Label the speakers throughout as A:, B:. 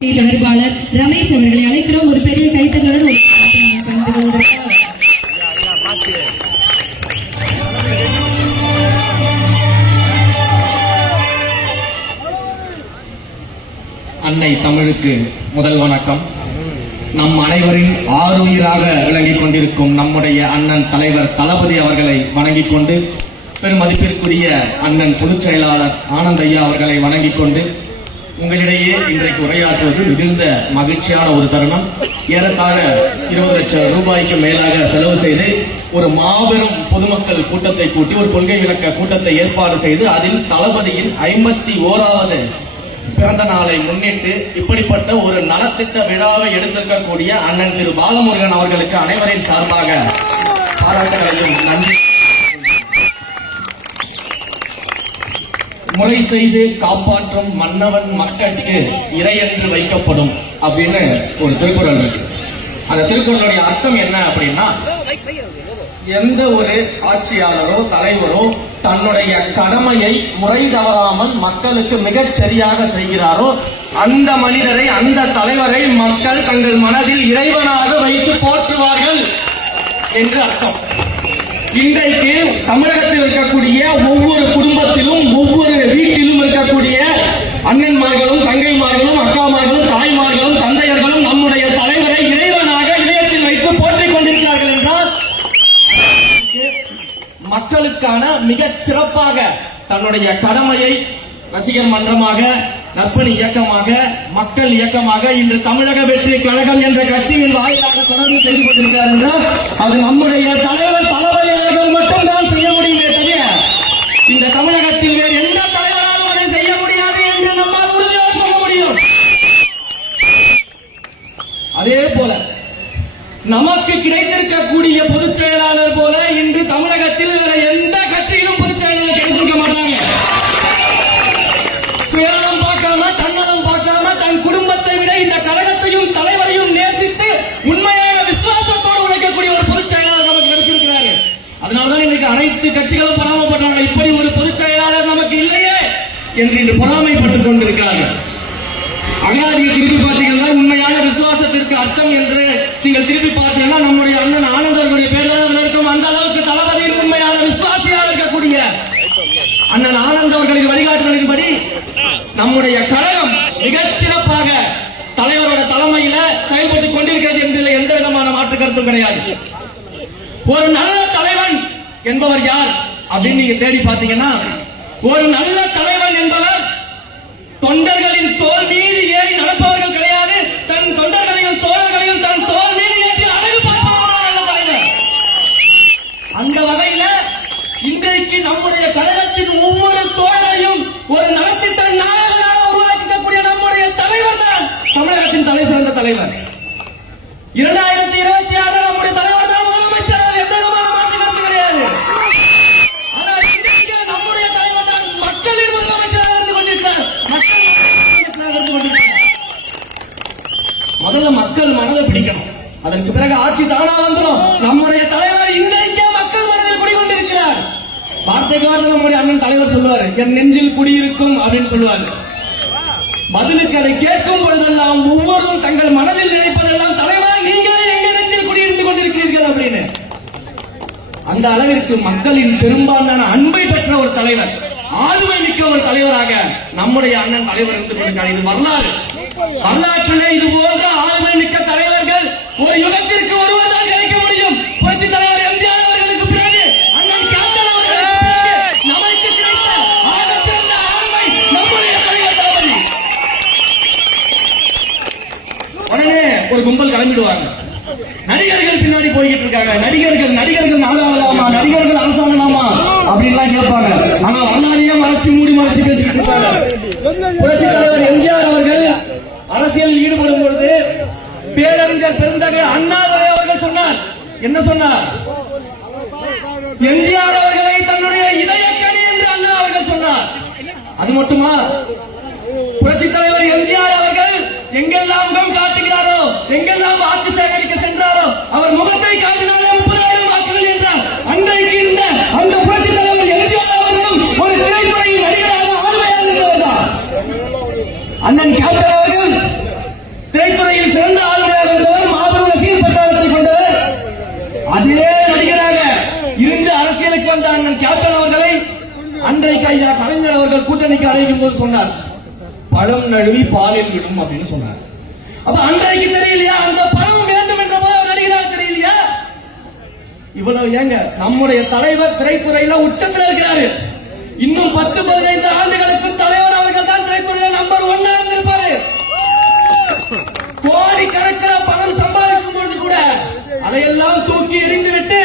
A: தொடர்பாளர் ரமேஷ் அவர்களை அழைக்கிறோம். ஒரு பெரிய கைத்தட்டலுடன் கொள்வதற்காக
B: அன்னை தமிழுக்கு முதல் வணக்கம். நம் அனைவரின் ஆறுயிராக விளங்கிக் கொண்டிருக்கும் நம்முடைய அண்ணன் தலைவர் தளபதி அவர்களை வணங்கிக் கொண்டு பெருமதிப்பிற்குரிய அண்ணன் பொதுச் செயலாளர் ஆனந்தையா அவர்களை வணங்கிக் கொண்டு உங்களிடையே இன்றைக்கு உரையாற்றுவது மிகுந்த மகிழ்ச்சியான ஒரு தருணம். ஏறத்தாழ இருபது லட்சம் ரூபாய்க்கு மேலாக செலவு செய்து ஒரு மாபெரும் பொதுமக்கள் கூட்டத்தை கூட்டி ஒரு கொள்கை விளக்க கூட்டத்தை ஏற்பாடு செய்து அதில் தளபதியின் ஐம்பத்தி ஓராவது பிறந்த நாளை முன்னிட்டு இப்படிப்பட்ட ஒரு நலத்திட்ட விழாவை எடுத்திருக்கக்கூடிய அண்ணன் திரு பாலமுருகன் அவர்களுக்கு அனைவரின் சார்பாக பாராட்டுகளையும் நன்றி முறை செய்து காப்பாற்றும் மன்னவன் மக்களுக்கு இறையன்று வைக்கப்படும் அப்படின்னு ஒரு திருக்குறள் இருக்கு. அந்த திருக்குறளுடைய அர்த்தம் என்ன அப்படின்னா எந்த ஒரு ஆட்சியாளரோ தலைவரோ தன்னுடைய கடமையை முறை தவறாமல் மக்களுக்கு மிகச் சரியாக செய்கிறாரோ அந்த மனிதரை அந்த தலைவரை மக்கள் தங்கள் மனதில் இறைவனாக வைத்து போற்றுவார்கள் என்று அர்த்தம். இன்றைக்கு தமிழகத்தில் இருக்கக்கூடிய ஒவ்வொரு குடும்பத்திலும் ஒவ்வொரு அண்ணன்மார்களும் தங்கைமார்களும் அக்காமார்களும் தாய்மார்களும் தந்தையர்களும் நம்முடைய தலைவரை இறைவனாக இதயத்தில் வைத்து போற்றிக் கொண்டிருக்கிறார்கள் என்றால் மக்களுக்கான மிக சிறப்பாக தன்னுடைய கடமையை ரசிகர் மன்றமாக நற்பணி இயக்கமாக மக்கள் இயக்கமாக இன்று தமிழக வெற்றி கழகம் என்ற கட்சியின் வாயிலாக தொடர்ந்து செய்து கொண்டிருக்கிறார் என்றால் அது நம்முடைய தலைவர் நமக்கு கிடைத்திருக்கக்கூடிய பொதுச் செயலாளர் போல இன்று தமிழகத்தில் வேற எந்த கட்சியிலும் பொதுச் செயலாளர் கிடைத்திருக்க மாட்டாங்க. சுயநலம் பார்க்காம தன்னலம் பார்க்காம தன் குடும்பத்தை விட இந்த கழகத்தையும் தலைவரையும் நேசித்து உண்மையான விசுவாசத்தோடு உழைக்கக்கூடிய ஒரு பொதுச் செயலாளர் நமக்கு கிடைச்சிருக்கிறாரு. அதனாலதான் இன்னைக்கு அனைத்து கட்சிகளும் பொறாமப்பட்டாங்க இப்படி ஒரு பொதுச் செயலாளர் நமக்கு இல்லையே என்று இன்று பொறாமைப்பட்டுக் கொண்டிருக்கிறார்கள். அகராதியை திருப்பி பார்த்தீங்கன்னா உண்மையான விசுவாசத்திற்கு அர்த்தம் என்று நீங்கள் திருப்பி பார்த்தீங்கன்னா நம்முடைய அண்ணன் ஆனந்தர்களுடைய பேரில் இருக்கும். அந்த அளவுக்கு தளபதியின் உண்மையான விசுவாசியாக இருக்கக்கூடிய அண்ணன் ஆனந்த் அவர்களின் வழிகாட்டுதலின்படி நம்முடைய கழகம் மிகச்சிறப்பாக தலைவரோட தலைமையில செயல்பட்டு கொண்டிருக்கிறது என்பதில் எந்த விதமான மாற்று கருத்தும் கிடையாது. ஒரு நல்ல தலைவன் என்பவர் யார் அப்படின்னு நீங்க தேடி பார்த்தீங்கன்னா ஒரு நல்ல தலைவன் என்பவர் தொண்டர்களின் இரண்டாயிரத்தி இருபத்தி ஆறு நம்முடைய தலைவர் தான் முதலமைச்சர் எந்த விதமான மாற்று கருத்து கிடையாது ஆனால் இன்றைக்கு நம்முடைய தலைவர் தான் மக்களின் முதலமைச்சராக இருந்து கொண்டிருக்கிறார். மக்கள் இருந்து கொண்டிருக்கிறார். முதல்ல மக்கள் மனதை பிடிக்கணும். அதற்கு பிறகு ஆட்சி தானா வந்துடும். நம்முடைய தலைவர் இன்றைக்கே மக்கள் மனதில் குடிகொண்டிருக்கிறார். வார்த்தைக்கு வார்த்தை நம்முடைய அண்ணன் தலைவர் சொல்லுவாரு என் நெஞ்சில் குடியிருக்கும் அப்படின்னு சொல்லுவாரு. பதிலுக்கு அதை கேட்கும் பொழுதெல்லாம் ஒவ்வொருவரும் தங்கள் மனதில் நினைப்பதெல்லாம் தலைவர் நீங்களே எங்களிடத்தில் குடியிருந்து கொண்டிருக்கிறீர்கள் அப்படின்னு. அந்த அளவிற்கு மக்களின் பெரும்பான்மையான அன்பை பெற்ற ஒரு தலைவர் ஆளுமை மிக்க ஒரு தலைவராக நம்முடைய அண்ணன் தலைவர் இருந்து கொண்டிருக்கிறார். இது வரலாறு. வரலாற்றிலே இது போன்ற ஆளுமை மிக்க தலைவர்கள் ஒரு யுகத்திற்கு ஒருவர் கும்பல் கிளம்பிடுவாங்க. நடிகர்கள் பின்னாடி போய்கிட்டு இருக்காங்க. நடிகர்கள் நடிகர்கள் நாளாகலாமா நடிகர்கள் அரசாங்கலாமா அப்படின்லாம் கேட்பாங்க. ஆனா வரலாறையே மறைச்சு மூடி மறைச்சு பேசிக்கிட்டு இருக்காங்க. புரட்சி தலைவர் எம்ஜிஆர் அவர்கள் அரசியலில் ஈடுபடும் பொழுது பேரறிஞர் பெருந்தகை அண்ணாதுரை அவர்கள் சொன்னார். என்ன சொன்னார்? எம்ஜிஆர் அவர்களை தன்னுடைய இதயக்கணி என்று அண்ணா அவர்கள் சொன்னார். அது மட்டுமா? புரட்சி தலைவர் எம்ஜிஆர் அவர்கள் எங்கெல்லாம் முகம் எங்கெல்லாம் வாக்கு சேகரிக்க சென்றாரோ அவர் முகத்தை காட்டினாலே முப்பதாயிரம் வாக்குகள் என்றார். அன்றைக்கு இருந்த அந்த புரட்சி தலைவர் எம்ஜிஆர் அவர்களும் ஒரு திரைத்துறையில் நடிகராக ஆளுமையாக இருந்தவர்தான் அண்ணன் கேப்டன் அவர்கள் திரைத்துறையில் சிறந்த ஆளுமையாக இருந்தவர் மாபெரும் ரசிகர் பட்டாளத்தை கொண்டவர். அதே நடிகராக இருந்து அரசியலுக்கு வந்த அண்ணன் கேப்டன் அவர்களை அன்றைக்கு ஐயா கலைஞர் அவர்கள் கூட்டணிக்கு அழைக்கும் போது சொன்னார். பழம் நழுவி பாலில் விடும் அப்படின்னு சொன்னார். அப்ப அன்றைக்கு தெரியலையா? அந்த பணம் வேண்டும் என்ற போது அவர் நடிகராக தெரியலையா? இவ்வளவு ஏங்க நம்முடைய தலைவர் திரைத்துறையில உச்சத்துல இருக்கிறாரு. இன்னும் பத்து பதினைந்து ஆண்டுகளுக்கு தலைவர் அவர்கள் தான் திரைத்துறையில நம்பர் ஒன்னா இருந்திருப்பாரு. கோடி கணக்கில் பணம் சம்பாதிக்கும் பொழுது கூட அதையெல்லாம் தூக்கி எறிந்து விட்டு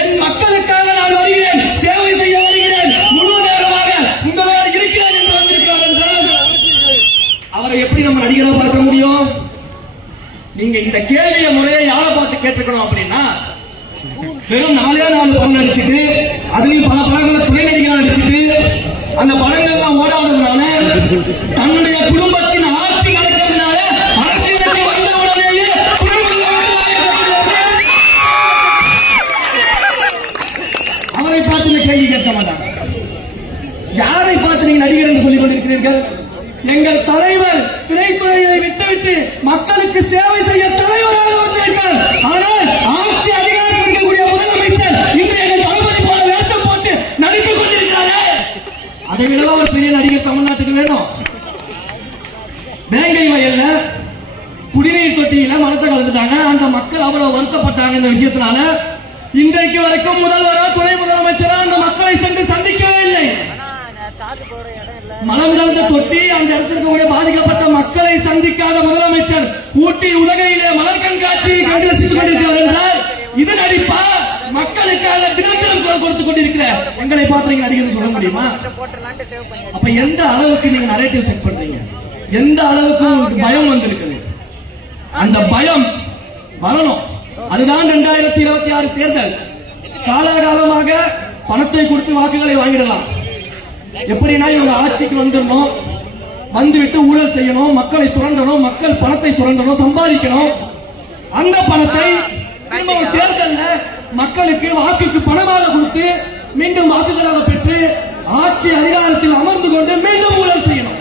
B: என் மக்களுக்காக நான் வருகிறேன் சேவை செய்ய வருகிறேன் முழு நேரமாக உங்களோடு இருக்கிறேன் என்று வந்திருக்கிறார் என்றால் அவரை எப்படி நம்ம நடிகரை பார்க்க முடியும்? நீங்க இந்த கேள்விய முறையை யாரை பார்த்து கேட்டுக்கணும் அப்படின்னா வெறும் நாலே நாலு படம் நடிச்சுட்டு அதுலயும் பல படங்களை துணை நடிகரா நடிச்சுட்டு அந்த படங்கள்லாம் ஓடாததுனால தன்னுடைய குடும்பத்தின் ஆட்சி நடக்கிறதுனால அரசியலுக்கு வந்த உடனேயே அவரை பார்த்து இந்த கேள்வி கேட்க மாட்டாங்க. யாரை பார்த்து நீங்க நடிகர் என்று சொல்லிக் கொண்டிருக்கிறீர்கள்? எங்கள் தலைவர் திரைத்துறையை விட்டுவிட்டு மக்களுக்கு சேவை அதை விட ஒரு பெரிய நடிகர் தமிழ்நாட்டுக்கு வேணும்? வேங்கை வயல்ல குடிநீர் தொட்டியில மரத்தை கலந்துட்டாங்க அந்த மக்கள் அவ்வளவு வருத்தப்பட்டாங்க இந்த விஷயத்தினால. இன்றைக்கு வரைக்கும் முதல்வரோ துணை முதலமைச்சரோ அந்த மக்களை சென்று மனம் கலந்த தொட்டி அந்த இடத்திற்கு பாதிக்கப்பட்ட மக்களை சந்திக்காத முதலமைச்சர் ஊட்டி உதகையிலே மலர் கண்காட்சியை கண்டுரசித்துக் கொண்டிருக்கிறார் என்றால் இதன் அடிப்பா மக்களுக்காக தினத்திலும் குரல் கொடுத்துக் கொண்டிருக்கிற எங்களை பார்த்து நீங்க நடிகர் சொல்ல முடியுமா? அப்ப எந்த அளவுக்கு நீங்க நரேட்டிவ் செட் பண்றீங்க? எந்த அளவுக்கு உங்களுக்கு பயம் வந்திருக்குது? அந்த பயம் வரணும். அதுதான் இரண்டாயிரத்தி இருபத்தி ஆறு தேர்தல். காலாகாலமாக பணத்தை கொடுத்து வாக்குகளை வாங்கிடலாம். எப்படின்னா இவங்க ஆட்சிக்கு வந்துடணும் வந்துவிட்டு ஊழல் செய்யணும் மக்களை சுரண்டணும் மக்கள் பணத்தை சுரண்டணும் சம்பாதிக்கணும். அந்த பணத்தை திரும்பவும் மக்களுக்கு வாக்குக்கு பணமாக கொடுத்து மீண்டும் வாக்குகளாக பெற்று ஆட்சி அதிகாரத்தில் அமர்ந்து கொண்டு மீண்டும் ஊழல் செய்யணும்.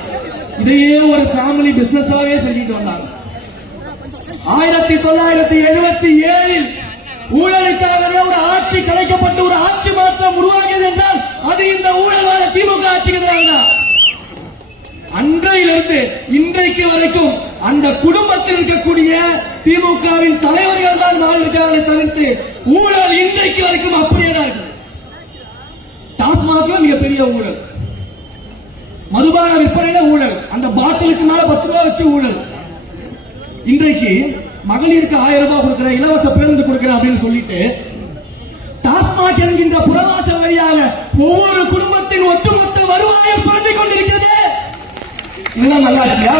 B: இதையே ஒரு ஃபேமிலி பிசினஸாவே செஞ்சுட்டு வந்தாங்க. ஆயிரத்தி தொள்ளாயிரத்தி எழுபத்தி ஏழில் ஊழலுக்காகவே ஒரு ஆட்சி கலைக்கப்பட்டு ஒரு ஆட்சி மாற்றம் உருவாகியது என்றால் அது இந்த ஊழல்வாத திமுக ஆட்சிக்கு எதிராக அன்றையிலிருந்து இன்றைக்கு வரைக்கும் அந்த குடும்பத்தில் இருக்கக்கூடிய திமுகவின் தலைவர்கள் தான் மாறி தவிர்த்து ஊழல் இன்றைக்கு வரைக்கும் அப்படியே தான் இருக்குது. டாஸ்மாக மிகப்பெரிய ஊழல். மதுபான விற்பனையில ஊழல். அந்த பாட்டிலுக்கு மேல பத்து ரூபாய் வச்சு ஊழல். இன்றைக்கு மகளிருக்கு ஆயிரம் ரூபாய் கொடுக்கிறேன் இலவச பேருந்து கொடுக்கிறேன் அப்படின்னு சொல்லிட்டு டாஸ்மாக் என்கின்ற புறவாச வழியாக ஒவ்வொரு குடும்பத்தின் ஒட்டுமொத்த வருவாயம் சொல்லிக் கொண்டிருக்கிறது. இதெல்லாம் நல்லாச்சியா?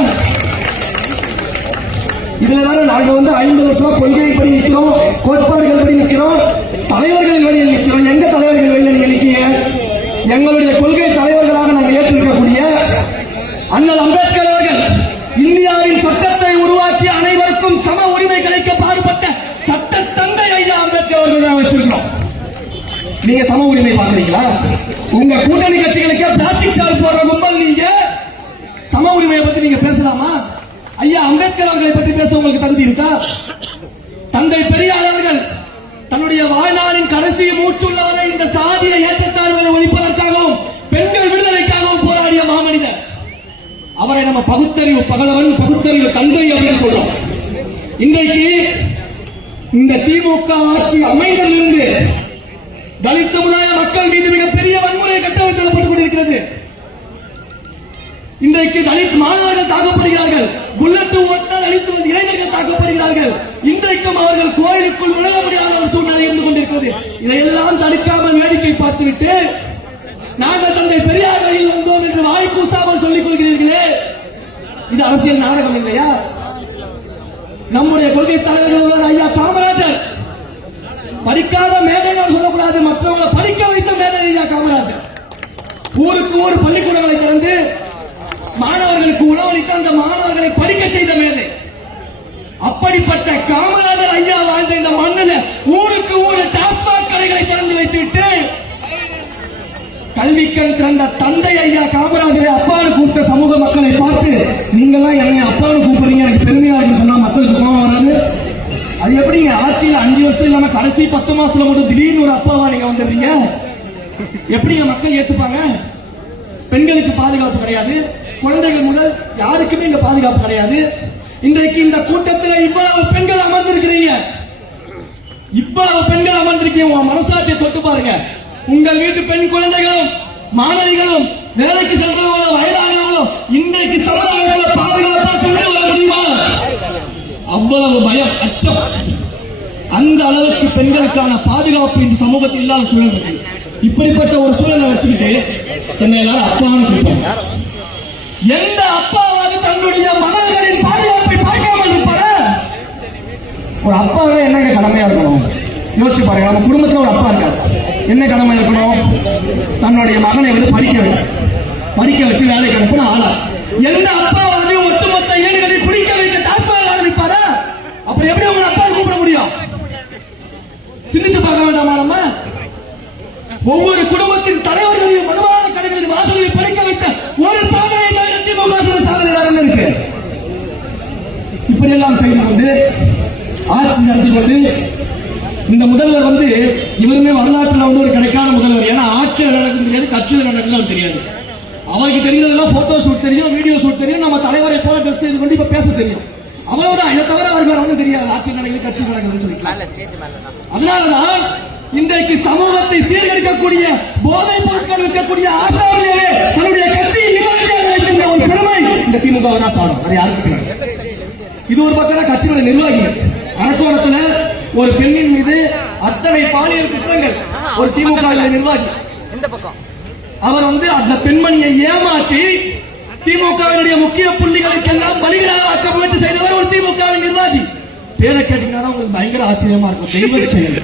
B: இதுல நாங்க வந்து ஐம்பது வருஷமா படி நிற்கிறோம் கோட்பாடுகள் படி நிற்கிறோம் தலைவர்களின் வழியில் நிக்கிறோம் எங்க தலைவர்கள் வழியில் நீங்க நிக்கீங்க எங்களுடைய கொள்கை தலைவர்களாக நாங்கள் ஏற்றிருக்கக்கூடிய அண்ணல் அம்பேத்கர் அவர்கள் இந்தியாவின் சட்டத்தை உருவாக்கி அனைவருக்கும் உரிமை கிடைக்க பாடுபட்ட சட்ட தந்தை ஐயா அம்பேத்கர் அவர்கள் தான் வச்சிருக்கிறோம். நீங்க சம உரிமை பாக்குறீங்களா உங்க கூட்டணி கட்சிகளுக்கு பிளாஸ்டிக் சார் போடுற கும்பல் நீங்க. சம உரிமையை பத்தி நீங்க பேசலாமா? ஐயா அம்பேத்கர் அவர்களை பற்றி பேச உங்களுக்கு தகுதி இருக்கா? தந்தை பெரியார் அவர்கள் தன்னுடைய வாழ்நாளின் கடைசி மூச்சுள்ளவரை இந்த சாதிய ஏற்றத்தாழ்வுகளை ஒழிப்பதற்காகவும் பெண்கள் விடுதலைக்காகவும் போராடிய மாமனிதர் அவரை நம்ம பகுத்தறிவு பகலவன் பகுத்தறிவு தந்தை அப்படின்னு சொல்றோம். இன்றைக்கு இந்த திமுக ஆட்சி அமைந்ததிலிருந்து தலித் சமுதாய மக்கள் மீது மிகப்பெரிய வன்முறை கட்டவிழ்க்கப்பட்டுக் கொண்டிருக்கிறது. இன்றைக்கு தலித் மாணவர்கள் தாக்கப்படுகிறார்கள். புல்லட் ஓட்ட தலித் இளைஞர்கள் தாக்கப்படுகிறார்கள். இன்றைக்கும் அவர்கள் கோயிலுக்குள் நுழைய முடியாத ஒரு சூழ்நிலை இருந்து கொண்டிருக்கிறது. இதையெல்லாம் தடுக்காமல் வேடிக்கை பார்த்துவிட்டு நாங்கள் தந்தை பெரியார் வழியில் வந்தோம் என்று வாய்க்கூசாமல் சொல்லிக் கொள்கிறீர்களே. இது அரசியல் நாடகம் இல்லையா? நம்முடைய கொள்கை தலைவர் ஐயா காமராஜர். படிக்காத மேதைன்னு சொல்லக்கூடாது மற்றவங்களை படிக்க வைத்த மேதை ஐயா காமராஜர். ஊருக்கு ஊர் பள்ளிக்கூடங்களை திறந்து மாணவர்களுக்கு உணவளித்த அந்த மாணவர்களை படிக்க செய்த மேதை. அப்படிப்பட்ட காமராஜர் ஐயா வாழ்ந்த இந்த மண்ணில் ஊருக்கு ஊர் டாஸ்மாக் கடைகளை திறந்து வைத்துவிட்டு கல்விக்கண் திறந்த தந்தை ஐயா காமராஜரை அப்பான்னு கூப்பிட்ட சமூக மக்களை பார்த்து நீங்கெல்லாம் என்னை அப்பான்னு கூப்பிடுறீங்க எனக்கு பெருமையா இருக்குன்னு சொன்னா மக்களுக்கு கோபம் வராது. அது எப்படிங்க? ஆட்சியில் அஞ்சு வருஷம் இல்லாம கடைசி பத்து மாசத்துல மட்டும் திடீர்னு ஒரு அப்பாவா நீங்க வந்துடுறீங்க? எப்படிங்க மக்கள் ஏத்துப்பாங்க? பெண்களுக்கு பாதுகாப்பு கிடையாது. குழந்தைகள் முதல் யாருக்குமே இங்க பாதுகாப்பு கிடையாது. இன்றைக்கு இந்த கூட்டத்தில் இவ்வளவு பெண்கள் அமர்ந்திருக்கிறீங்க. இவ்வளவு பெண்கள் அமர்ந்திருக்கீங்க. உன் மனசாட்சியை தொட்டு பாருங்க. உங்கள் வீட்டு பெண் குழந்தைகளும் மாணவிகளும் வேலைக்கு சென்றவர்களும் வயதானவங்களும் இன்றைக்கு சமுதாயத்தில் பாதுகாப்பா சென்று வர முடியுமா? அவ்வளவு பயம் அச்சம். அந்த அளவுக்கு பெண்களுக்கான பாதுகாப்பு இந்த சமூகத்தில் இல்லாத சூழல் இருக்கு. இப்படிப்பட்ட ஒரு சூழலை வச்சுக்கிட்டு என்ன எல்லாரும் அப்பான்னு கூப்பிடுறாங்க எந்த அப்பாவாவது தன்னுடைய மகள்களின் பாதுகாப்பை பார்க்காமல் இருப்பார? ஒரு அப்பாவே என்னங்க கடமையா இருக்கணும்? யோசிச்சு பாருங்க நம்ம குடும்பத்துல ஒரு அப்பா இருக்காரு. என்ன கடமை இருக்கணும்? தன்னுடைய மகனை வந்து படிக்க படிக்க வச்சு வேலைக்கு அனுப்பின ஆளா? எந்த அப்பாவாவது ஒட்டுமொத்த ஏழுகளை குடிக்க வைக்க டாஸ்மாக ஆரம்பிப்பாரா? அப்புறம் எப்படி உங்க அப்பா கூப்பிட முடியும்? சிந்திச்சு பார்க்க வேண்டாமா நம்ம? ஒவ்வொரு குடும்பத்தின் தலைவர்களையும் மதுபான கடைகளின் வாசலில் படிக்க வைத்த ஒரு சாதனை தான் திமுக சாதனை வேற இருக்கு? இப்படியெல்லாம் செய்து கொண்டு ஆட்சி நடத்தி கொண்டு இந்த முதல்வர் வந்து இவருமே வரலாற்றுல வந்து ஒரு கிடைக்காத முதல்வர். ஏன்னா ஆட்சியில் நடக்குது தெரியாது கட்சியில் நடக்குதுன்னு தெரியாது. அவருக்கு தெரிஞ்சதெல்லாம் போட்டோ ஷூட் தெரியும் வீடியோ ஷூட் தெரியும் நம்ம தலைவரை போல ட்ரெஸ் இது கொண்டு இப்ப பேச தெரியும். அவ்வளவுதான். இதை தவிர அவர் வேற ஒன்றும் தெரியாது. ஆட்சி நடக்குது கட்சி நடக்குதுன்னு சொல்லிக்கலாம். அதனாலதான் இன்றைக்கு சமூகத்தை சீர்கெடுக்கக்கூடிய போதைப் பொருட்கள் விற்கக்கூடிய ஆசாமியை தன்னுடைய கட்சியை நிர்வாகியாக வைக்கின்ற ஒரு பெருமை இந்த திமுக தான் சாரும். அது யாருக்கு இது ஒரு பக்கம் கட்சியோட நிர்வாகி அரக்கோணத்துல ஒரு பெண்ணின் மீது அத்தனை பாலியல் குற்றங்கள் ஒரு திமுக நிர்வாகி. அவர் வந்து அந்த பெண்மணியை ஏமாற்றி திமுகவினுடைய முக்கிய புள்ளிகளுக்கெல்லாம் பலிகளாக ஆக்க முயற்சி செய்தவர் ஒரு திமுக நிர்வாகி. பேரை கேட்டீங்கன்னா உங்களுக்கு பயங்கர ஆச்சரியமா இருக்கும். தெய்வ செயல்.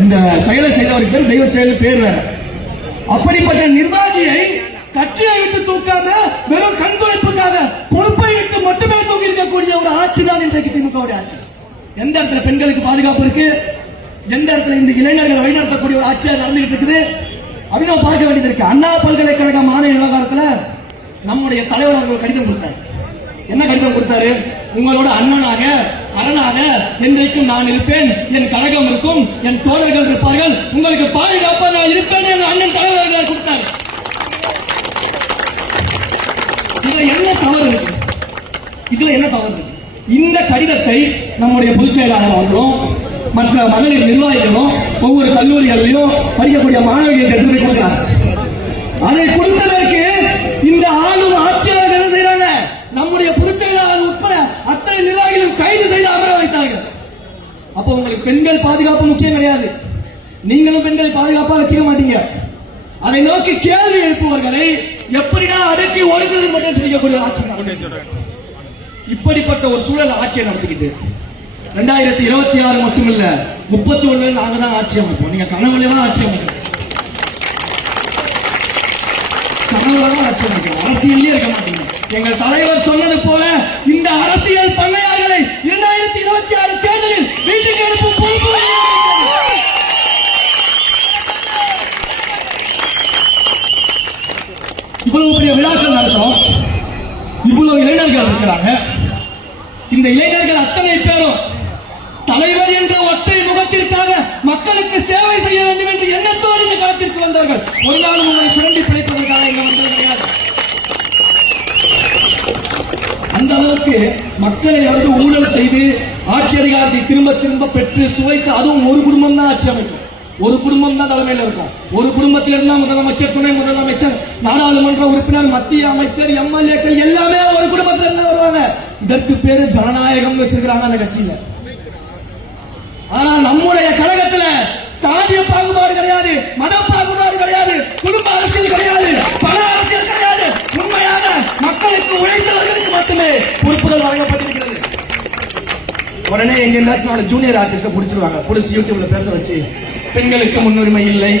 B: இந்த செயலை செய்தவருக்கு பேர் தெய்வ செயல் பேர் வேற. அப்படிப்பட்ட நிர்வாகியை கட்சியை விட்டு தூக்காம வெறும் எந்த இடத்துல பெண்களுக்கு பாதுகாப்பு இருக்கு? எந்த இடத்துல இந்த இளைஞர்களை வழிநடத்தக்கூடிய ஒரு ஆட்சியாக நடந்துகிட்டு இருக்குது? அப்படின்னு நம்ம பார்க்க வேண்டியது இருக்கு. அண்ணா பல்கலைக்கழக மாநில விவகாரத்தில் நம்முடைய தலைவர் அவர்கள் கடிதம் கொடுத்தார். என்ன கடிதம் கொடுத்தாரு? உங்களோட அண்ணனாக அரணாக என்றைக்கும் நான் இருப்பேன். என் கழகம் இருக்கும். என் தோழர்கள் இருப்பார்கள். உங்களுக்கு பாதுகாப்பா நான் இருப்பேன் என் அண்ணன் தலைவர்கள் கொடுத்தார். இதுல என்ன தவறு இருக்கு? இதுல என்ன தவறு இருக்கு? இந்த கடிதத்தை நம்முடைய பொதுச் செயலாளர் அவர்களும் மற்ற மகளிர் நிர்வாகிகளும் ஒவ்வொரு கல்லூரிகளிலும் படிக்கக்கூடிய மாணவிகளுக்கு எடுத்து போய் கொடுக்கிறார் அதை கொடுத்ததற்கு இந்த ஆளும் ஆட்சியாளர்கள் என்ன செய்யறாங்க நம்முடைய பொதுச் செயலாளர் உட்பட அத்தனை நிர்வாகிகளும் கைது செய்து அமர வைத்தார்கள். அப்போ உங்களுக்கு பெண்கள் பாதுகாப்பு முக்கியம் கிடையாது. நீங்களும் பெண்களை பாதுகாப்பா வச்சுக்க மாட்டீங்க. அதை நோக்கி கேள்வி எழுப்புவர்களை எப்படிடா அடக்கி ஒழுங்குறது மட்டும் செய்யக்கூடிய ஆட்சி இப்படிப்பட்ட ஒரு சூழல் ஆட்சியை நடத்திக்கிட்டு ரெண்டாயிரத்தி இருபத்தி ஆறு மட்டுமில்ல முப்பத்தி ஒண்ணுல நாங்க தான் ஆட்சி அமைப்போம். நீங்க கனவுல தான் ஆட்சி அமைக்கணும். கனவுல தான் ஆட்சி அமைக்கணும். அரசியல்லே இருக்க மாட்டீங்க. எங்கள் தலைவர் சொன்னது போல இந்த அரசியல் பண்ணையார்களை இரண்டாயிரத்தி இருபத்தி ஆறு தேர்தலில் வீட்டுக்கு அனுப்பும் பொறுப்பு இவ்வளவு பெரிய விழாக்கள் நடத்துறோம். இவ்வளவு இளைஞர்கள் இருக்கிறாங்க. இந்த இளைஞர்கள் அத்தனை பேரும் தலைவர் என்ற ஒற்றை முகத்திற்காக மக்களுக்கு சேவை செய்ய வேண்டும் என்று எண்ணத்தோடு இந்த காலத்திற்கு வந்தார்கள் ஒரு நாளும் உங்களை சுரண்டி பிழைப்பதற்காக இங்க வந்தது கிடையாது. அந்த அளவுக்கு மக்களை வந்து ஊழல் செய்து ஆட்சி அதிகாரத்தை திரும்ப திரும்ப பெற்று சுவைத்து அதுவும் ஒரு குடும்பம் தான் ஆட்சி அமைக்கும். ஒரு குடும்பம் தான் தலைமையில் இருக்கும். ஒரு குடும்பத்தில் இருந்தா முதலமைச்சர் துணை முதலமைச்சர் நாடாளுமன்ற உறுப்பினர் மத்திய அமைச்சர் எம்எல்ஏக்கள் எல்லாமே ஒரு குடும்பத்தில் இருந்து வருவாங்க. இதற்கு பேரு ஜனநாயகம் வச்சிருக்கிறாங்க அந்த கட்சியில. ஆனா நம்முடைய கழகத்துல சாதிய பாகுபாடு கிடையாது மத பாகுபாடு கிடையாது குடும்ப அரசியல் கிடையாது பண அரசியல் கிடையாது. உண்மையாக மக்களுக்கு உழைத்தவர்களுக்கு மட்டுமே பொறுப்புகள் வழங்கப்பட்டிருக்கிறது. உடனே எங்க இருந்தாச்சும் ஜூனியர் ஆர்டிஸ்ட புடிச்சிருவாங்க. புடிச்சு யூடியூப்ல பேச வச்சு பெண்களுக்கு முன்னுரிமை இல்லை.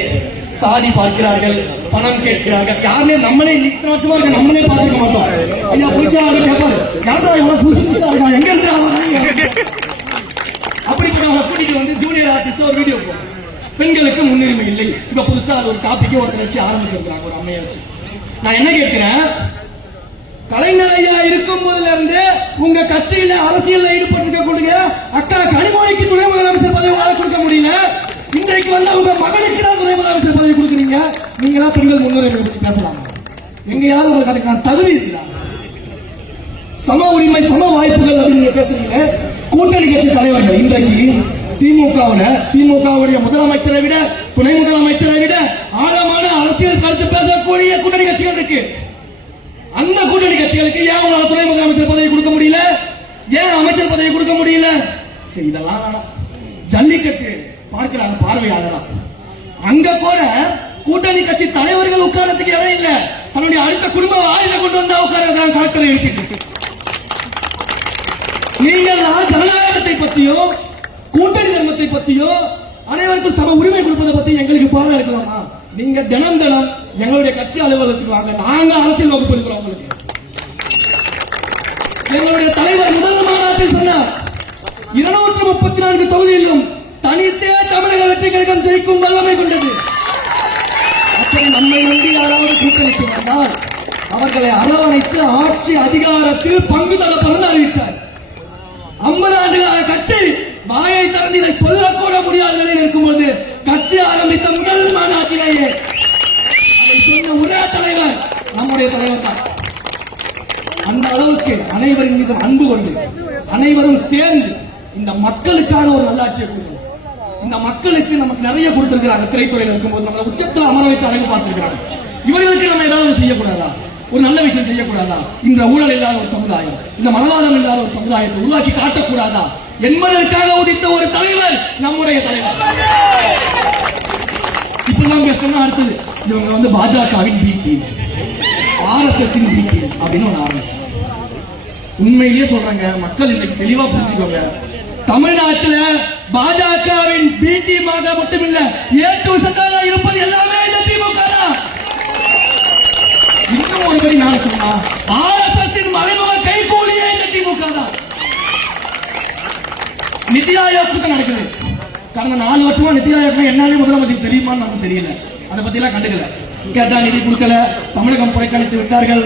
B: சாதி பார்க்கிறார்கள் பணம் கேட்கிறார்கள். யாருமே நம்மளே இத்தனை வருஷமா இருக்க நம்மளே பார்த்துக்க மாட்டோம். ஐயா புதுசா கேட்பாரு யாரா இவ்வளவு புதுசு புதுசா இருக்கா எங்க இருந்து அப்படி வராங்க? கூட்டிட்டு வந்து ஜூனியர் ஆர்டிஸ்ட் ஒரு வீடியோ போடும் பெண்களுக்கு முன்னுரிமை இல்லை. இப்ப புதுசா அது ஒரு டாபிக்கே ஒருத்தர் வச்சு ஆரம்பிச்சிருக்காங்க ஒரு அம்மையை வச்சு. நான் என்ன கேட்கிறேன்? கலைஞர் ஐயா இருக்கும் போதுல இருந்து உங்க கட்சியில அரசியல்ல ஈடுபட்டிருக்க கூடிய அக்கா கனிமொழிக்கு துணை முதலமைச்சர் பதவி உங்களால கொடுக்க முடியும்? இன்னைக்கு வந்து உங்க மகனுக்கு தான் துணை முதலமைச்சர் பதவி கொடுக்குறீங்க. நீங்களா பெண்கள் முன்னுரிமை பற்றி பேசலாம். எங்கேயாவது உங்களுக்கு அதுக்கான தகுதி இருக்குதா? சம உரிமை சம வாய்ப்புகள் அப்படின்னு நீங்க பேசுறீங்க. கூட்டணி கட்சி தலைவர்கள் இன்றைக்கு திமுகவுல திமுகவுடைய முதலமைச்சரை விட துணை முதலமைச்சரை விட ஆழமான அரசியல் கருத்து பேசக்கூடிய கூட்டணி கட்சிகள் இருக்கு. அந்த கூட்டணி கட்சிகளுக்கு ஏன் உங்களால துணை முதலமைச்சர் பதவி கொடுக்க முடியல? ஏன் அமைச்சர் பதவி கொடுக்க முடியல? சரி இதெல்லாம் ஜல்லிக்கட்டு. பார்க்கிறாங்க பார்வையாளரா. அங்க கூட கூட்டணி கட்சி தலைவர்கள் உட்காரத்துக்கு இடம் இல்ல. தன்னுடைய அடுத்த குடும்ப வாயில கொண்டு வந்தா உட்கார கலெக்டர் எழுப்பிட்டு. நீங்கள் ஜனநாயகத்தை பத்தியோ கூட்டணி தர்மத்தை பத்தியோ அனைவருக்கும் சம உரிமை கொடுப்பதை பத்தி எங்களுக்கு பாடம் இருக்கலாமா? நீங்க தினம் தினம் எங்களுடைய கட்சி அலுவலகத்துக்கு வாங்க. நாங்க அரசியல் வகுப்பு இருக்கிறோம் உங்களுக்கு. எங்களுடைய தலைவர் முதல் மாநாட்டில் சொன்னார் இருநூற்று முப்பத்தி நான்கு தொகுதியிலும் தனித்தே தமிழக வெற்றி கழகம் ஜெயிக்கும் வல்லமை கொண்டது. அப்படி நம்மை நம்பி யாராவது கூட்டணிக்கு வந்தால் அவர்களை அரவணைத்து ஆட்சி அதிகாரத்தில் பங்கு தரப்படும் அறிவித்தார். ஐம்பது ஆண்டுகால கட்சி வாயை திறந்து இதை சொல்லக்கூட முடியாத நிலையில் இருக்கும்போது கட்சி ஆரம்பித்த முதல் மாநாட்டிலேயே அதை சொன்ன ஒரே தலைவர் நம்முடைய தலைவர் தான். அந்த அளவுக்கு அனைவரின் மீதும் அன்பு கொண்டு அனைவரும் சேர்ந்து இந்த மக்களுக்காக ஒரு நல்லாட்சியை கொடுக்கணும் இந்த மக்களுக்கு நமக்கு நிறைய கொடுத்திருக்கிறாங்க. திரைத்துறையில் இருக்கும்போது நம்மளை உச்சத்தில் அமர வைத்து அழகு பார்த்திருக்கிறாங்க. இவர்களுக்கு நம்ம ஏதாவது செய்யக்கூடாதா? ஒரு நல்ல விஷயம் செய்யக்கூடாதா? இந்த ஊழல் இல்லாத ஒரு சமுதாயம் இந்த மதவாதம் இல்லாத ஒரு சமுதாயத்தை உருவாக்கி காட்டக்கூடாதா? என்பதற்காக உதித்த ஒரு தலைவர் நம்முடைய தலைவர். இப்படிலாம் பேசணும்னா அடுத்தது இவங்க வந்து பாஜகவின் B team RSS B team அப்படின்னு ஒன்று ஆரம்பிச்சு. உண்மையிலேயே சொல்றாங்க மக்கள் இன்னைக்கு தெளிவா புரிஞ்சுக்கோங்க. தமிழ்நாட்டுல பாஜகவின் பி டீமாக மட்டுமில்ல ஏ டு சத்தாக இருப்பது எல்லாமே இந்த திமுக தான். இன்னும் ஒரு படி நான் சொன்னா ஆர்எஸ்எஸ் மறைமுக கைகூலியே இந்த திமுக தான். நிதி ஆயோக் கூட்டம் நடக்குது. கடந்த நாலு வருஷமா நிதி ஆயோக் என்னன்னு முதலமைச்சர் தெரியுமான்னு நமக்கு தெரியல. அதை பத்தி எல்லாம் கண்டுக்கல. கேட்டா நிதி கொடுக்கல தமிழகம் புறக்கணித்து விட்டார்கள்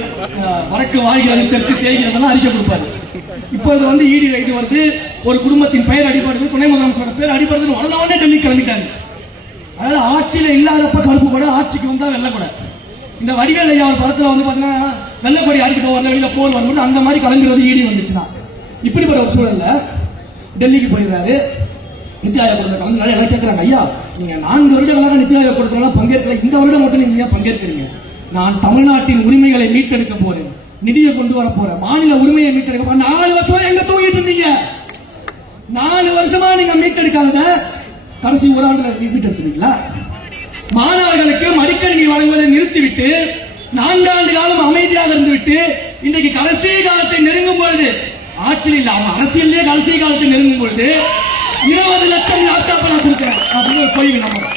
B: வடக்கு வாழ்கிறது தெற்கு தேய்கிறதெல்லாம் அறிக்கை கொடுப்பாரு. இப்போது வந்து இடி ரைட்டு வருது. ஒரு குடும்பத்தின் பெயர் அடிபடுது துணை முதலமைச்சரோட பேர் அடிபடுதுன்னு உடனே டெல்லி கிளம்பிட்டாரு. அதாவது ஆட்சியில இல்லாதப்ப கருப்பு கூட ஆட்சிக்கு வந்தா வெள்ள கூட. இந்த வடிவேல் ஐயா ஒரு படத்துல வந்து பாத்தீங்கன்னா வெள்ளக்கொடி அடிக்கிட்டு வர வெளியில போர் வரும்போது அந்த மாதிரி கிளம்பிடுறது ஈடி வந்துச்சுன்னா. இப்படிப்பட்ட ஒரு சூழல்ல டெல்லிக்கு போயிடுறாரு. நித்தி ஆயோக் கூட்டத்தில் கலந்து நிறைய கேட்கறாங்க ஐயா நீங்க நான்கு வருடங்களாக நித்தி ஆயோக் கூட்டத்தில் பங்கேற்கல. இந்த வருடம் மட்டும் நீங்க ஏன் பங்கேற்கிறீங்க? நான் தமிழ்நாட்டின் உரிமைகளை மீட்டெடுக்க போறேன். நிதியை கொண்டு வர போறேன். மாநில உரிமையை மீட்டெடுக்க போறேன். நாலு வருஷம் எங்க தூங்கிட்டு இருந்தீங்க? நாலு வருஷமா நீங்க மீட்டெடுக்காதத கடைசி ஒரு ஆண்டுல எடுத்துருக்கீங்களா மாணவர்களுக்கு மடிக்கணினி வழங்குவதை நிறுத்திவிட்டு நான்காண்டு காலம் அமைதியாக இருந்துவிட்டு இன்றைக்கு கடைசி காலத்தை நெருங்கும் பொழுது ஆட்சியில் இல்லாம அரசியலே கடைசி காலத்தை நெருங்கும் பொழுது இருபது லட்சம் லேப்டாப் நான் கொடுக்கிறேன். அப்படின்னு ஒரு கோயில் நம்ம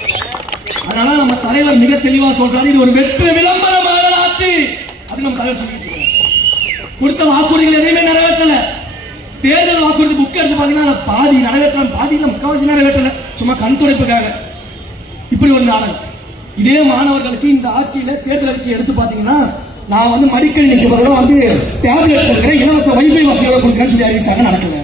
B: அதனால நம்ம தலைவர் மிக தெளிவா சொல்றாரு இது ஒரு வெற்று விளம்பரமான ஆட்சி. அப்படின்னு நம்ம தலைவர் சொல்லிட்டு கொடுத்த வாக்குறுதிகள் எதையுமே நிறைவேற்றல. தேர்தல் வாக்குறுதி புக் எடுத்து பார்த்தீங்கன்னா பாதி நிறைவேற்றலாம் பாதி முக்கால்வாசி முக்காவாசி நிறைவேற்றல. சும்மா கண் துடைப்புக்காக. இப்படி ஒரு நாடகம். இதே மாணவர்களுக்கு இந்த ஆட்சியில் தேர்தல் அறிக்கை எடுத்து பார்த்தீங்கன்னா நான் வந்து மடிக்கணினிக்கு பதிலாக வந்து டேப்லெட் கொடுக்குறேன் இலவச வைஃபை வசதியோட கொடுக்குறேன்னு சொல்லி அறிவிச்சாங்க நடக்கல.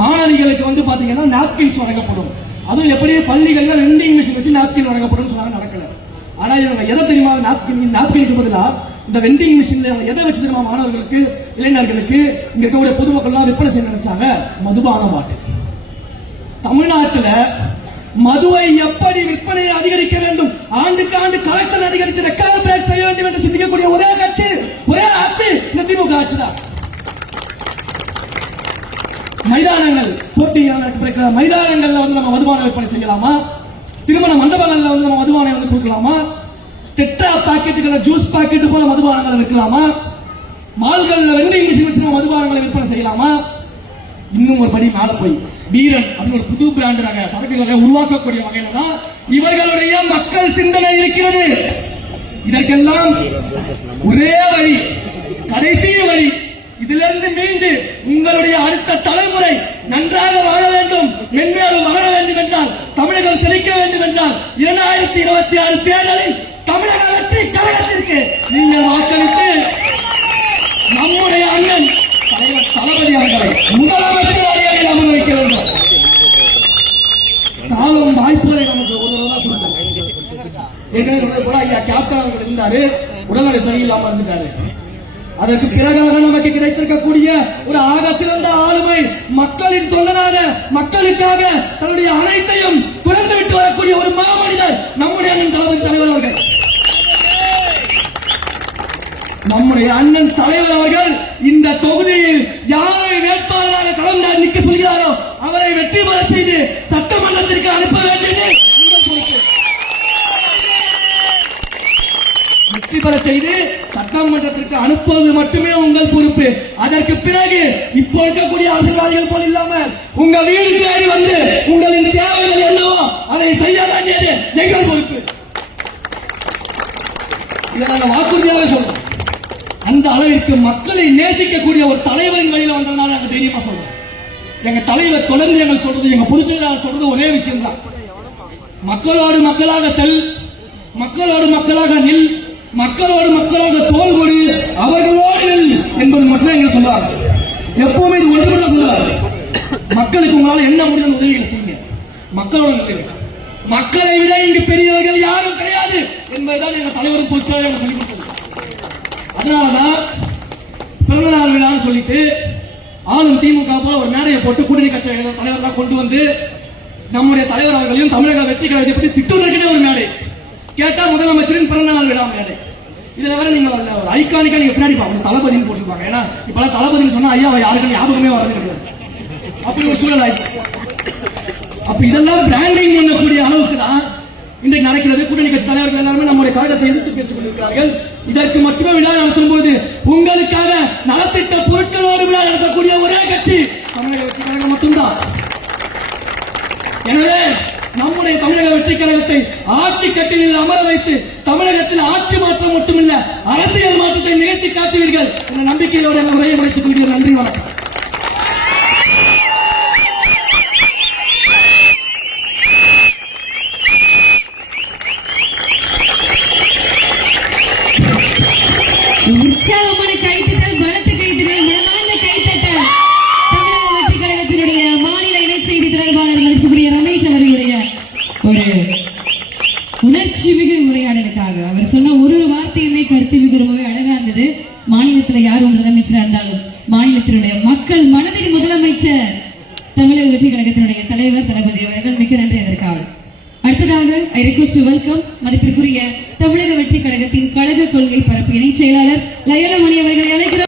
B: மாணவிகளுக்கு வந்து பார்த்தீங்கன்னா நாப்கின்ஸ் வழங்கப்படும். அதுவும் எப்படியே பள்ளிகளில் ரெண்டு மிஷின் வச்சு நாப்கின் வழங்கப்படும் சொன்னாங்க நடக்கல. ஆனால் இவங்க எதை தெரியுமா நாப்கின் நாப்கினுக்கு பதிலாக இந்த வெண்டிங் மிஷின்ல எதை வச்சு தெரியுமா மாணவர்களுக்கு இளைஞர்களுக்கு இங்க இருக்கக்கூடிய பொதுமக்கள்லாம் விற்பனை செய்ய நினைச்சாங்க? மதுபான பாட்டு தமிழ்நாட்டுல மதுவை எப்படி விற்பனை அதிகரிக்க வேண்டும்? ஆண்டுக்கு ஆண்டு கலெக்ஷன் அதிகரித்து ரெக்கார்ட் பிரேக் செய்ய வேண்டும் என்று சிந்திக்கக்கூடிய ஒரே கட்சி ஒரே ஆட்சி இந்த திமுக ஆட்சி தான் மைதானங்கள் போட்டி மைதானங்கள்ல வந்து நம்ம மதுபான விற்பனை செய்யலாமா? திருமண மண்டபங்கள்ல வந்து நம்ம மதுபானை வந்து கொடுக்கலாமா? டெட்ரா பாக்கெட்டுகளை ஜூஸ் பாக்கெட் போல மதுபானங்களை விற்கலாமா? மால்களில் வெண்டிங் மிஷின் வச்சு மதுபானங்களை விற்பனை செய்யலாமா? இன்னும் ஒரு படி மேல போய். வீரன் அப்படின்னு ஒரு புது பிராண்ட் நாங்க சரக்குகளை உருவாக்கக்கூடிய வகையில தான் இவர்களுடைய மக்கள் சிந்தனை இருக்கிறது. இதற்கெல்லாம் ஒரே வழி கடைசி வழி. இதிலிருந்து மீண்டு உங்களுடைய அடுத்த தலைமுறை நன்றாக வாழ வேண்டும் மென்மையாக வளர வேண்டும் என்றால் தமிழகம் செழிக்க வேண்டும் என்றால் இரண்டாயிரத்தி இருபத்தி ஆறு தேர்தலில் தமிழக வெற்றி கழகத்திற்கு நீங்கள் வாக்களித்து நம்முடைய அண்ணன் தலைவர் தளபதி அவர்களை முதலமைச்சர் அறையில் வைக்க வேண்டும். காலம் வாய்ப்புகளை நமக்கு ஏற்கனவே சொன்னது போல ஐயா கேப்டன் அவர்கள் இருந்தாரு உடல்நிலை சரியில்லாம இருந்துட்டாரு. அதற்கு பிறகாக நமக்கு கிடைத்திருக்கக்கூடிய ஒரு ஆக சிறந்த ஆளுமை மக்களின் தொண்டனாக மக்களுக்காக தன்னுடைய அனைத்தையும் துறந்து விட்டு வரக்கூடிய ஒரு மாமனிதர் நம்முடைய அண்ணன் தளபதி தலைவர் அவர்கள். நம்முடைய அண்ணன் தலைவர் அவர்கள் இந்த தொகுதியில் யாரை வேட்பாளராக கலந்து நிற்க சொல்கிறாரோ அவரை வெற்றி பெற செய்து சட்டமன்றத்திற்கு அனுப்ப வேண்டியது வெற்றி பெற செய்து சட்டமன்றத்திற்கு அனுப்புவது மட்டுமே உங்கள் பொறுப்பு. அதற்கு பிறகு இப்போ இருக்கக்கூடிய அரசியல்வாதிகள் போல் இல்லாம உங்க வீடு தேடி வந்து உங்களின் தேவைகள் என்னவோ அதை செய்ய வேண்டியது எங்கள் பொறுப்பு இதை நாங்க வாக்குறுதியாக சொல்றோம் அந்த மக்களை நேசிக்கக்கூடிய ஒரு தலைவரின் வழியில வந்ததுனால நாங்க தைரியமா சொல்றோம் எங்க தலைவர் தொடர்ந்து எங்கள் சொல்றது எங்க பொதுச்செயலாளர் சொல்றது ஒரே விஷயம் தான் மக்களோடு மக்களாக செல் மக்களோடு மக்களாக நில் மக்களோடு மக்களாக தோல் கொடு அவர்களோடு நில் என்பது மட்டும் எங்க சொல்றாரு எப்பவுமே இது ஒன்று தான் சொல்றாரு மக்களுக்கு உங்களால என்ன முடிந்த உதவிகளை செய்யுங்க. மக்களோட மக்களை விட இங்கு பெரியவர்கள் யாரும் கிடையாது என்பதுதான் எங்க தலைவர் பொதுச்செயலாளர் சொல்லி சொல்லிக் கொடுத்தது. அதனாலதான் பிறந்த நாள் விழான்னு சொல்லிட்டு ஆளும் திமுக போல ஒரு மேடையை போட்டு கூட்டணி கட்சி தலைவர்லாம் கொண்டு வந்து நம்முடைய தலைவர் அவர்களையும் தமிழக வெற்றி கழகத்தை பற்றி திட்டுவதற்கே ஒரு மேடை. கேட்டா முதலமைச்சரின் பிறந்த நாள் விழா மேடை. இதுல வேற நீங்க ஒரு ஐகானிக்கா நீங்க பின்னாடி பாக்கணும் தளபதினு போட்டுருப்பாங்க. ஏன்னா இப்பெல்லாம் தளபதினு சொன்னா ஐயா யாருக்கும் ஞாபகமே வர்றது கிடையாது. அப்படி ஒரு சூழல் ஆயிடுச்சு. அப்ப இதெல்லாம் பிராண்டிங் பண்ணக்கூடிய அளவுக்கு தான் இன்றைக்கு நடக்கிறது கூட்டணி கட்சி தலைவர்கள் எல்லாருமே நம்முடைய கழகத்தை எதிர்த்து பேசிக் கொண்டிருக்கிறார்கள். இதற்கு மட்டுமே விழா நடத்தும் போது உங்களுக்காக நலத்திட்ட பொருட்களோடு விழா நடத்தக்கூடிய ஒரே கட்சி தமிழக வெற்றி கழகம் மட்டும்தான். எனவே நம்முடைய தமிழக வெற்றி கழகத்தை ஆட்சி கட்டிலில் அமர வைத்து தமிழகத்தில் ஆட்சி மாற்றம் மட்டுமில்ல அரசியல் மாற்றத்தை நிகழ்த்தி காட்டுவீர்கள் என்ற நம்பிக்கையோடு உரையை முடித்துக் கொள்கிறேன். நன்றி வணக்கம்.